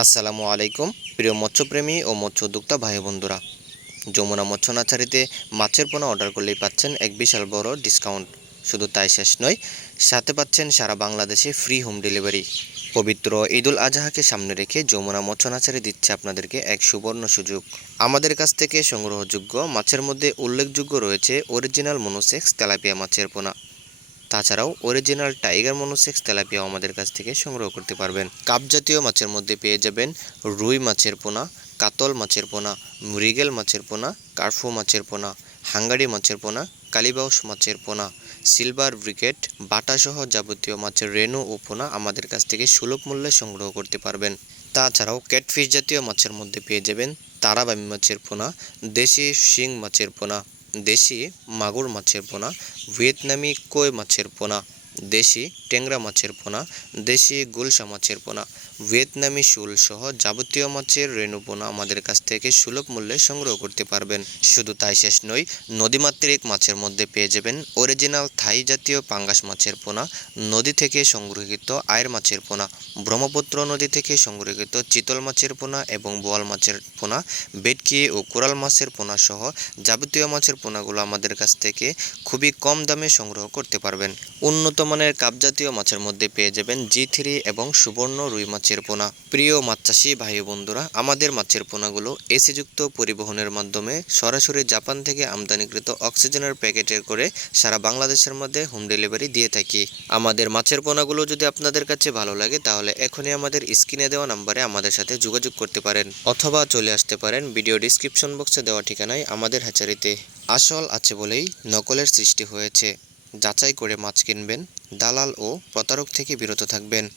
আসসালামু আলাইকুম, প্রিয় মৎস্যপ্রেমী ও মৎস্য উদ্যোক্তা ভাই বন্ধুরা যমুনা মৎস্য নাচারিতে মাছের পোনা অর্ডার করলেই পাচ্ছেন এক বিশাল বড় ডিসকাউন্ট। শুধু তাই শেষ নয়, সাথে পাচ্ছেন সারা বাংলাদেশে ফ্রি হোম ডেলিভারি। পবিত্র ঈদুল আজহাকে সামনে রেখে যমুনা মৎস্য নাচারি দিচ্ছে আপনাদেরকে এক সুবর্ণ সুযোগ। আমাদের কাছ থেকে সংগ্রহযোগ্য মাছের মধ্যে উল্লেখযোগ্য রয়েছে অরিজিনাল মনোসেক্স তেলাপিয়া মাছের পোনা। তাছাড়াও অরিজিনাল টাইগার মনোসেক্স তেলাপিয়াও আমাদের কাছ থেকে সংগ্রহ করতে পারবেন। কাপ জাতীয় মাছের মধ্যে পেয়ে যাবেন রুই মাছের পোনা, কাতল মাছের পোনা, মৃগেল মাছের পোনা, কার্ফু মাছের পোনা, হাঙ্গারি মাছের পোনা, কালিবাউস মাছের পোনা সিলভার ব্রিকেট বাটাসহ যাবতীয় মাছের রেনু ও পোনা আমাদের কাছ থেকে সুলভ মূল্যে সংগ্রহ করতে পারবেন। তাছাড়াও ক্যাটফিশ জাতীয় মাছের মধ্যে পেয়ে যাবেন তারাবামি মাছের পোনা, দেশি শিং মাছের পোনা দেশি মাগুর মাছের পোনা ভিয়েতনামি কই মাছের পোনা। দেশি ট্যাংরা মাছের পোনা, দেশি গুলশা মাছের পোনা, ভিয়েতনামি শুল সহ যাবতীয় মাছের রেণু পোনা আমাদের কাছ থেকে সুলভ মূল্যে সংগ্রহ করতে পারবেন। শুধু তাই শেষ নয় নদীমাতৃক মাছের মধ্যে পেয়ে যাবেন অরিজিনাল থাই জাতীয় পাঙ্গাস মাছের পোনা, নদী থেকে সংগ্রহীত আয়ের মাছের পোনা, ব্রহ্মপুত্র নদী থেকে সংগ্রহীত চিতল মাছের পোনা এবং বোয়াল মাছের পোনা বেটকি ও কোরাল মাছের পোনা সহ যাবতীয় মাছের পোনাগুলো আমাদের কাছ থেকে খুবই কম দামে সংগ্রহ করতে পারবেন। উন্নত মানের কাপ জাতীয় মাছের মধ্যে পেয়ে যাবেন জি থ্রি এবং সুবর্ণ রুই মাছের পোনা। প্রিয় মাছ চাষি ভাই বন্ধুরা, আমাদের মাছের পোনাগুলো এসিযুক্ত পরিবহনের মাধ্যমে সরাসরি জাপান থেকে আমদানিকৃত অক্সিজেনের প্যাকেটের করে সারা বাংলাদেশের মধ্যে হোম ডেলিভারি দিয়ে থাকি। আমাদের মাছের পোনাগুলো যদি আপনাদের কাছে ভালো লাগে, তাহলে এখনই আমাদের স্ক্রিনে দেওয়া নাম্বারে আমাদের সাথে যোগাযোগ করতে পারেন অথবা চলে আসতে পারেন। ভিডিও ডিসক্রিপশন বক্সে দেওয়া ঠিকানায় আমাদের হ্যাচারিতে। আসল আছে বলেই নকলের সৃষ্টি হয়েছে। যাচাই করে মাছ কিনবেন। দালাল ও প্রতারক থেকে বিরত থাকবেন।